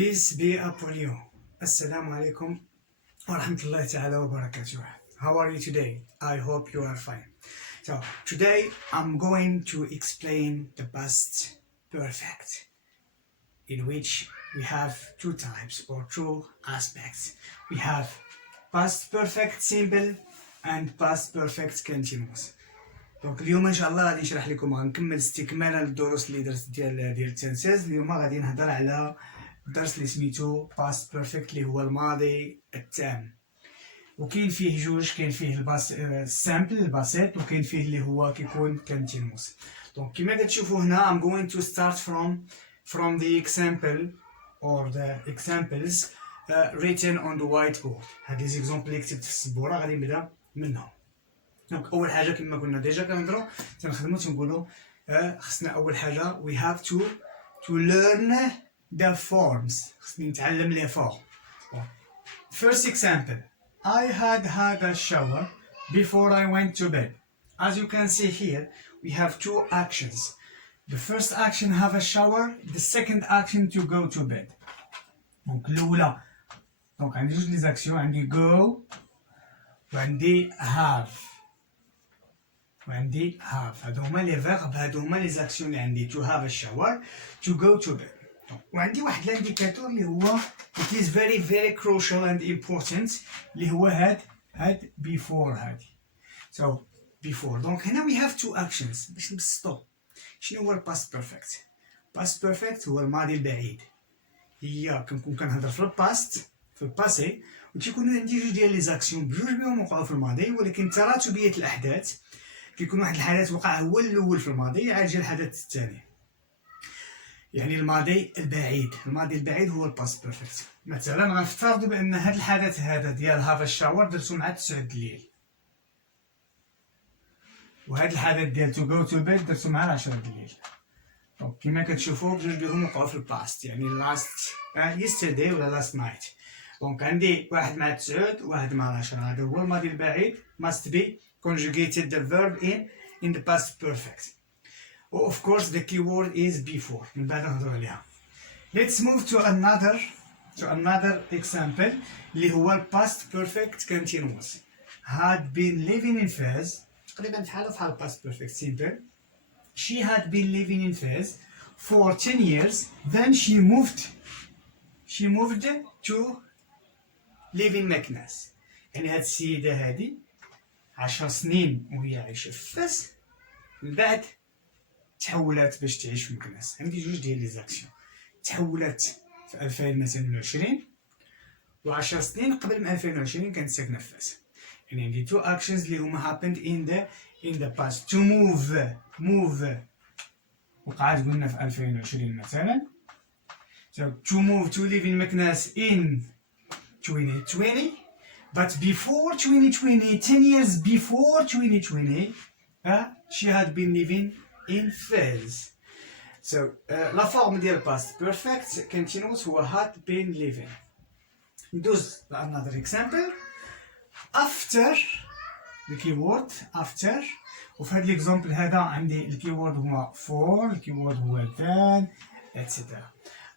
Peace be upon you. Assalamu alaikum wa rahmatullahi ta'ala wa barakatuh. How are you today? I hope you are fine. So today I'm going to explain the past perfect, in which we have two types or two aspects. We have past perfect simple and past perfect continuous. دونك اليوم ان شاء الله غادي نشرح لكم غنكمل استكمالا للدروس اللي درت ديال التنسيز. اليوم غادي نهضر على الدرس اللي سميتو past perfect اللي هو الماضي التام، وكاين فيه جوج، كاين فيه السامبل البسيط وكاين فيه اللي هو كيكون continuous. دونك كما كتشوفوا هنا I'm going to start from the example or the examples written on the whiteboard. هاد لي زيكزامبل اللي كتبت في السبوره غادي نبدا منهم. دونك اول حاجه كما كنا ديجا كنهضروا تنخدموا تنقولوا خصنا اول حاجه we have to learn the forms. خصني نتعلم لي فورم. First example, I had a shower before I went to bed. As you can see here we have two actions. The first action have a shower, the second action to go to bed. دونك الاولى دونك عندي جوج لي زاكسيون، عندي go وعندي have. وعندي have، هادو هما لي فيرب، هادو هما لي زاكسيون اللي عندي. to have a shower, to go to bed. وعندي واحد الانديكاتور اللي هو it is very very crucial and important اللي هو هاد before هادي. so before دونك هنا we have two actions باش نبسطو. شنو هو past perfect؟ past perfect هو الماضي البعيد. هي كنكون كنهضر في الباست في الباسي وتيكونوا عندي جوج ديال لي زاكسيون بجوج بهم وقعوا في الماضي، ولكن تراتبيه الاحداث كيكون واحد الحدث وقع هو الاول في الماضي عاد جا الحدث الثاني. يعني الماضي البعيد، الماضي البعيد هو الباست بيرفكت. مثلا غنفترضوا بان هذا الحدث هذا ديال هاف الشاور درتو مع 9 د الليل، وهذا الحدث ديال تو جو تو بيد درتو مع 10 د الليل. دونك كما كتشوفوا بجوج بهم وقعوا في الباست، يعني لاست يسترداي ولا لاست نايت. دونك عندي واحد مع 9 وواحد مع 10، هذا هو الماضي البعيد. must be conjugated the verb in the past perfect. Of course the keyword is before. من بعد نهضروا عليها. Let's move to another example اللي هو past perfect continuous. Had been living in Fez. تقريبا بحال past perfect simple. She had been living in Fez for 10 years. Then she moved to live in Meknes. يعني هاد السيدة هادي 10 سنين وهي عايشة في فاس، من بعد تحولات باش تعيش في مكناس. عندي جوج ديال لي زاكسيون، تحولات في 2022 و10 سنين قبل من 2020 كانت ساكنه في فاس. يعني عندي تو اكشنز اللي هما happened in the past. to move وقعت قلنا في 2020 مثلا. so to move to live in مكناس in 2020. But before 2020, 10 years before 2020, she had been living in Fez. So, la forme ديال past perfect continuous هو had been living. ندوز another example. After the keyword after. وفي هاد l'example هذا عندي الكيورد هو for، الكيورد هو then, etc.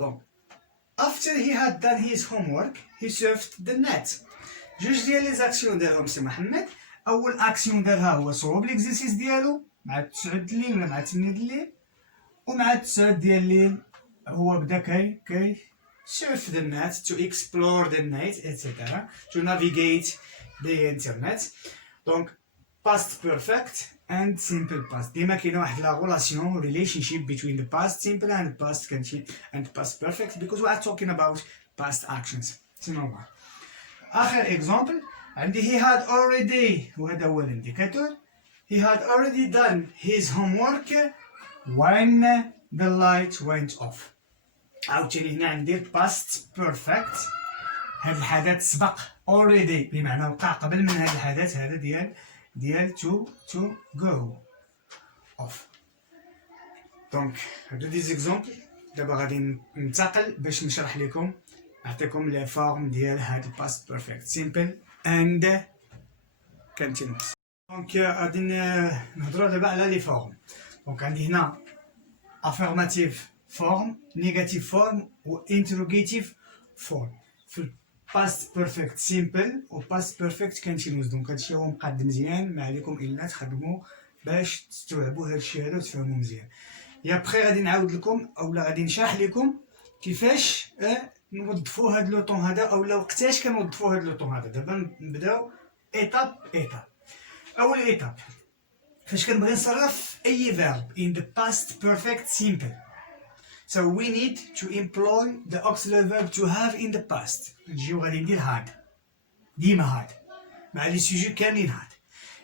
Donc, after he had done his homework, he surfed the net. جوج ديال لي زاكسيون دارهم سي محمد. اول اكسيون دارها هو صوب ليكزيرسيس ديالو مع 9 د الليل ولا مع 8 د الليل، ومع 9 ديال الليل هو بدا كي surf the net, to explore the net, etc. to navigate the internet. دونك past perfect and simple past. ديما كاينه واحد لا relation relationship between the past simple and past perfect because we are talking about past actions. C'est normal. آخر example عندي he had already، وهذا هو الانديكاتور. he had already done his homework when the light went off. عاوتاني هنا عندي past perfect. هذا الحدث سبق already بمعنى وقع قبل من هذا الحدث هذا ديال to go off. دونك هادو دي زيكزامبل. دابا غادي ننتقل باش نشرح لكم نعطيكم لي فورم ديال هاد الباست بيرفكت سيمبل اند كونتينوس. دونك غادي نهضروا دابا على لي فورم. دونك عندي هنا افيرماتيف form, negative form و interrogative form. في past perfect simple و past perfect continuous. دونك هادشي هو مقاد مزيان، ما عليكم الا تخدموا باش تستوعبوا هادشي هذا وتفهموا مزيان. يا بخي غادي نعاود لكم اولا غادي نشرح لكم كيفاش نوظفوا هاد لو طون هذا اولا وقتاش كنوظفوا هاد لو طون هذا. دابا نبداو ايتاب ايتاب. اول ايتاب فاش كنبغي نصرف اي verb in the past perfect simple. So we need to employ the auxiliary verb to have in the past. نجيو غادي ندير هاد ديما هاد مع لي سوجي كاملين هاد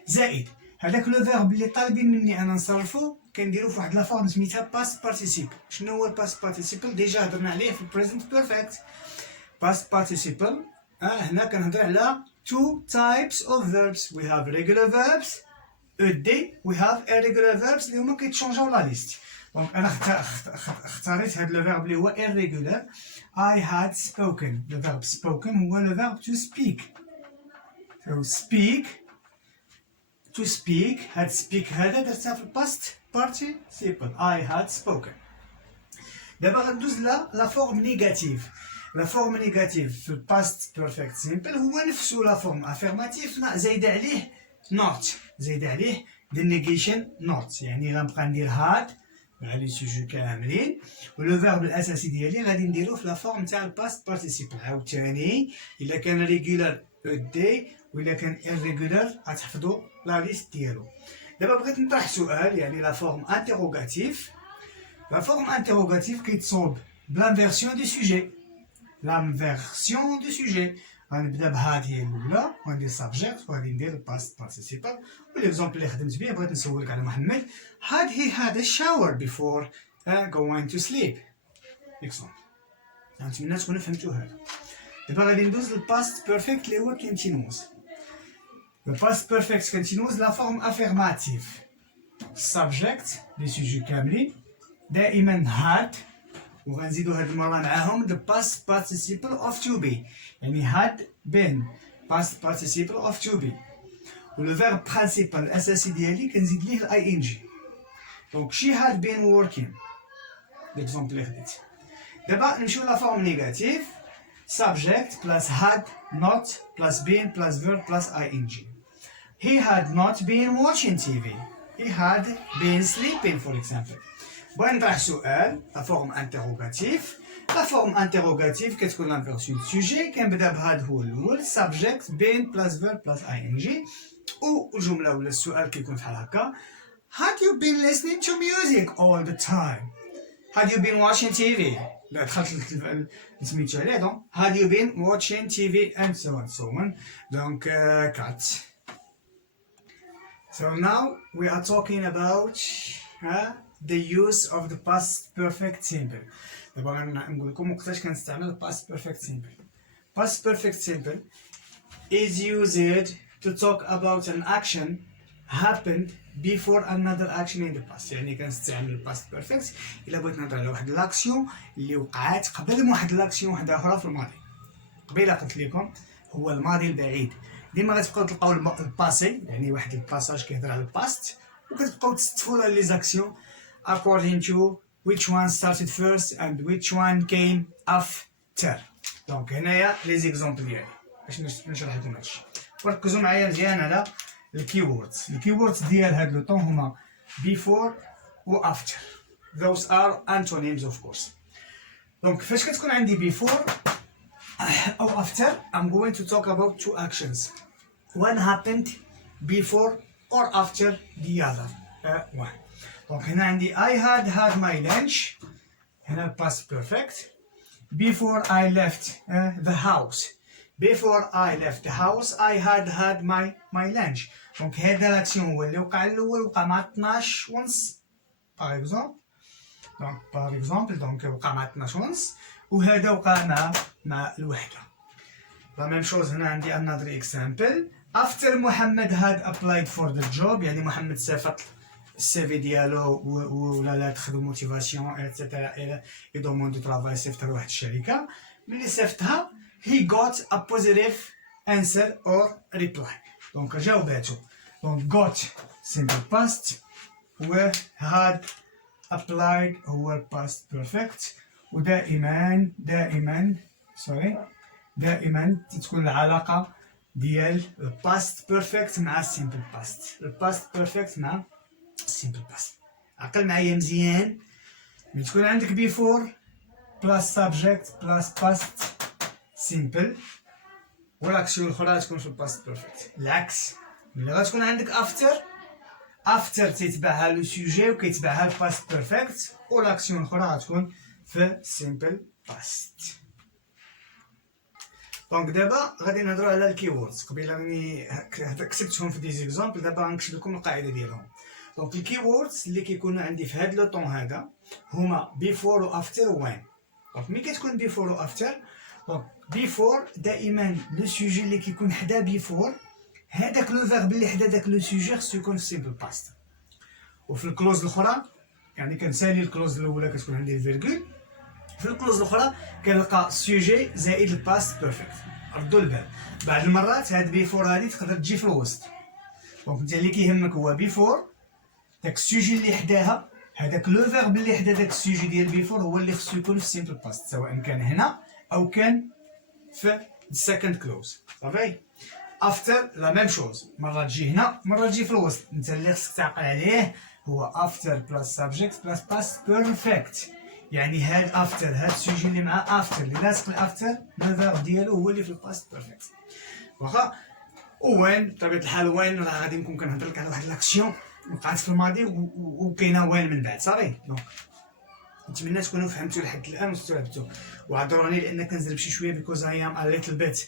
زائد هذاك لو فيرب اللي طالبين مني انا نصرفو كنديرو في واحد لا فورم سميتها past participle. شنو هو الباست participle؟ ديجا هضرنا عليه في present perfect. past participle هنا كنهضر على two types of verbs. We have regular verbs ED, we have irregular verbs اللي هما كيتشونجاو لا ليست. دونك انا اختاريت هاد لو فيرب اللي هو irregular. I had spoken. Le verbe spoken هو le verbe to speak. So speak to speak. هاد speak هذا درتها في past participle. I had spoken. دابا غندوز لا فورم نيجاتيف. لا فورم نيجاتيف في past perfect simple هو نفسه لا فورم افيرماتيف زايد عليه not، زايد عليه the negation not. يعني غنبقى ندير هاد مع لي سوجي كاملين ولو فيرب الاساسي ديالي غادي نديرو في لا فورم تاع الباست بارتيسيبل. عاوتاني الا كان ريغولار دي وإلا كان irregular غتحفظوا لا ليست ديالو. دابا بغيت نطرح سؤال، يعني لا فورم انتيروغاتيف. لا فورم انتيروغاتيف كيتصوب بلانفيرسيون دو سوجي. لانفيرسيون دو سوجي غنبدا بهاد هي الاولى وغندير سابجيكت وغادي ندير الباست بارتيسيبل. والاكزومبل اللي خدمت به بغيت نسولك على محمد. had he had a shower before going to sleep. اكزومبل نتمنى تكونوا فهمتوا هذا. دابا غادي ندوز للباست بيرفكت اللي هو كونتينوس. الباست بيرفكت كونتينوس لا فورم افيرماتيف. السابجيكت لي سوجي كاملين دائما had وغنزيدو هاد المرة معاهم the past participle of to be. يعني had been past participle of to be. ولو فيرب برينسيبال الأساسي ديالي كنزيد ليه الاي ان جي. دونك she had been working. ليكزومبل اللي خديت. دابا نمشيو لا فورم نيجاتيف. subject plus had not plus been plus verb plus ing. He had not been watching TV. He had been sleeping for example. بغيت نطرح سؤال لا فورم انتيروغاتيف. لا فورم انتيروغاتيف كتكون لانفيرسيون سوجي كنبدا بهاد هو الاول سابجيكت بين بلاس فيرب بلاس اي ان جي والجمله ولا السؤال كيكون بحال هكا. Had you been listening to music all the time? Had you been watching TV? لا دخلت سميتو عليه دونك had you been watching TV and so on so on. دونك cut. So now we are talking about the use of the past perfect simple. دابا غنقول لكم وقتاش كنستعمل past perfect simple. Past perfect simple is used to talk about an action happened before another action in the past. يعني كنستعمل past perfect الا بغيت نهضر على واحد لاكسيون اللي وقعات قبل من واحد لاكسيون واحده اخرى في الماضي. قبيله قلت لكم هو الماضي البعيد. ديما غتبقاو تلقاو الباسي يعني واحد الباساج كيهضر على الباست وكتبقاو تستفوا على لي زاكسيون according to which one started first and which one came after. دونك هنايا لي زيكزومبل ديالي باش نشرح لكم هادشي. وركزوا معايا مزيان على الكيوردز. الكيوردز ديال هاد لو طون هما before و after. Those are antonyms of course. دونك فاش كتكون عندي before أو after I'm going to talk about two actions. One happened before or after the other one. دونك هنا عندي I had my lunch. هنا past perfect. Before I left the house. Before I left the house I had my lunch. دونك هذا لاكسيون هو اللي وقع الأول وقع مع 12 ونص باغ اكزومبل. دونك باغ اكزومبل دونك وقع مع 12 ونص وهذا وقع مع الوحدة. لا ميم شوز هنا عندي another example. After محمد had applied for the job يعني محمد صيفط السي في ديالو ولا لا تخدم موتيفاسيون ايتترا يدوموند دو طرافاي صيفط لواحد الشركة. ملي صيفطها he got a positive answer or reply. دونك جاوباتو. دونك got simple past و had applied هو past perfect. ودائما دائما تكون العلاقة ديال past perfect مع simple past. past perfect مع simple past. عقل معايا مزيان، ملي تكون عندك before plus subject plus past simple والاكسيون الاخرى تكون في past perfect. العكس ملي غتكون عندك after تيتبعها لو سوجي وكيتبعها past perfect والاكسيون الاخرى غتكون في simple past. دونك دابا غادي نهضروا على الكيوردز. قبيله ملي كتبتهم في دي زيكزامبل، دابا غنكتب لكم القاعده ديالهم. دونك الكيوردز اللي كيكونوا عندي في هاد لو طون هذا هما بيفور و افتر و وين. دونك ملي كتكون بيفور و افتر، دونك بيفور دائما لو سوجي اللي كيكون حدا بيفور هذاك لو فيرب اللي حدا داك لو سوجي خصو يكون في سيمبل باست. وفي الكلوز الاخرى يعني كنسالي الكلوز الاولى كتكون عندي الفيرغول، في الكلوز الاخرى كنلقى سوجي زائد الباست بيرفكت. ردوا البال، بعض المرات هاد بيفور هادي تقدر تجي في الوسط. دونك انت اللي كيهمك هو بيفور داك السوجي اللي حداها، هذاك لو فيرب اللي حدا داك السوجي ديال بيفور هو اللي خصو يكون في سيمبل باست، سواء كان هنا او كان في السكند كلوز. صافي. افتر لا ميم شوز، مره تجي هنا مره تجي في الوسط. انت اللي خصك تعقل عليه هو افتر بلس سابجيكت بلس باست بيرفكت. يعني هاد افتر هاد السوجي اللي مع افتر اللي لاصق الافتر لو فيرب ديالو هو اللي في الباست بيرفكت. واخا وين بطبيعه الحال وين راه غادي نكون كنهضر لك على واحد لاكسيون وقعت في الماضي وكاينه وين من بعد. صافي. دونك نتمنى تكونوا فهمتوا لحد الان واستوعبتوا، وعذروني لان كنزرب شي شويه because I am a little bit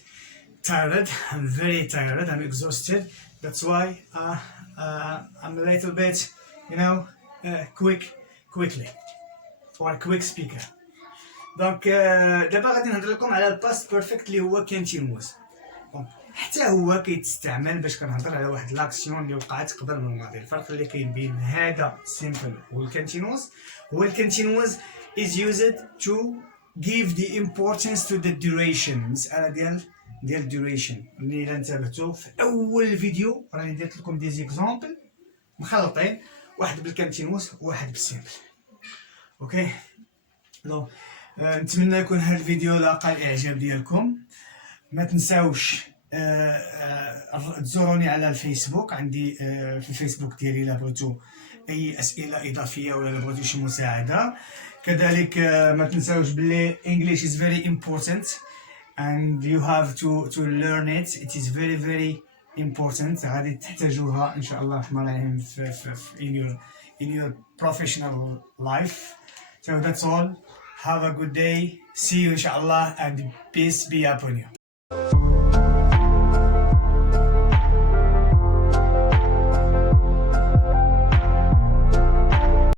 tired. I'm very tired. I'm exhausted. That's why I'm a little bit, quickly or quick speaker. دونك دابا غادي نهضر لكم على الباست بيرفكت اللي هو كونتينوس. حتى هو كيتستعمل باش كنهضر على واحد لاكسيون اللي وقعت قبل من الماضي. الفرق اللي كاين بين هذا سيمبل والكونتينوس هو الكونتينوس is used to give the importance to the duration. مسألة ديال duration. ملي الا انتبهتوا في اول الفيديو راني درت لكم دي زيكزامبل مخلطين، واحد بالكونتينوس وواحد بالسيمبل. اوكي. دونك نتمنى يكون هذا الفيديو لاقى الاعجاب ديالكم. ما تنساوش تزوروني على الفيسبوك. عندي في الفيسبوك ديالي الا بغيتو اي اسئله اضافيه ولا الا بغيتو شي مساعده. كذلك ما تنساوش بلي English is very important and you have to learn it. It is very very important. غادي تحتاجوها ان شاء الله الرحمن الرحيم in your professional life. So that's all. Have a good day. See you inshallah and peace be upon you.